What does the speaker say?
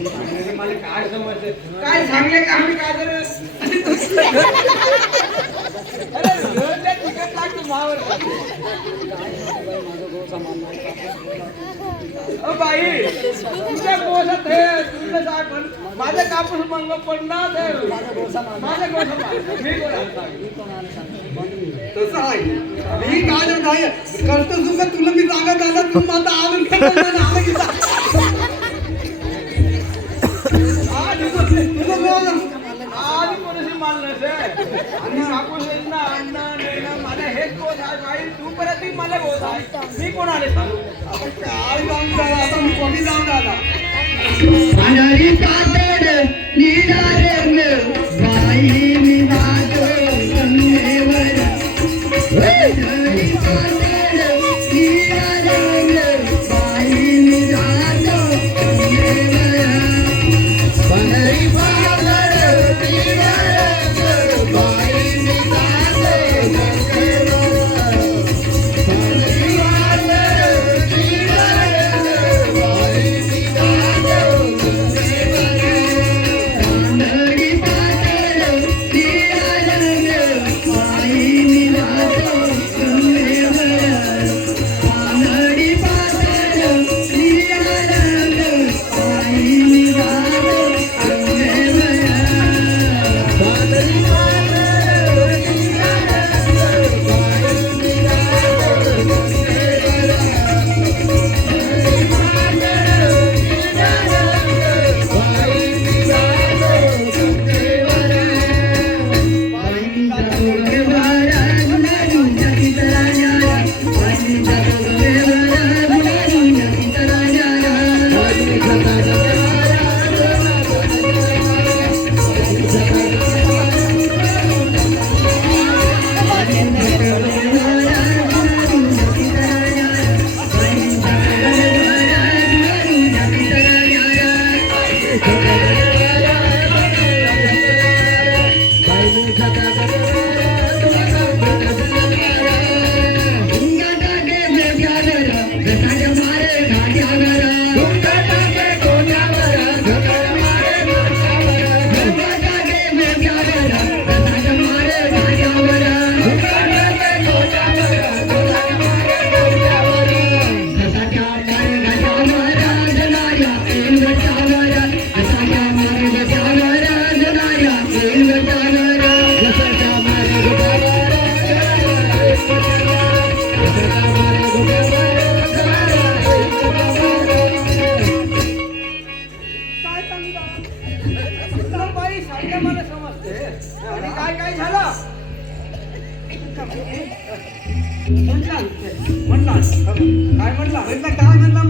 मला काय समजते काय सांगले का आम्ही काय कर अरे रोजच्या तिकीट लागते मावर ओ बाई तुझ्या गोसात आहे तुझं काय पण माझा कापूस मंग पडणार माझा गोसा मी तसं आहे मी काय नाही करतो सुद्धा तुला मी सांगत आला तू माझा आनंद आज कोणाशी मानलं आणि कापूस ना अन्न नेणं मला हेच बोध आहे बाई तू परत मला बोध आहे मी कोणाला सांगू काय जाऊन झाला आता मी कोणी जाऊन आला अनरी पातळ नीला रंग बाई मी वाजो गंगेवर अनरी पातळ नीला रंग बाई मी वाजो गंगेवर अनरी पातळ नीला रंग बाई मी वाजो गंगेवर अनरी पातळ नीला रंग बाई मी बाई सांगते मला समजते आणि काय काय झालं म्हणला काय म्हणला काय म्हणला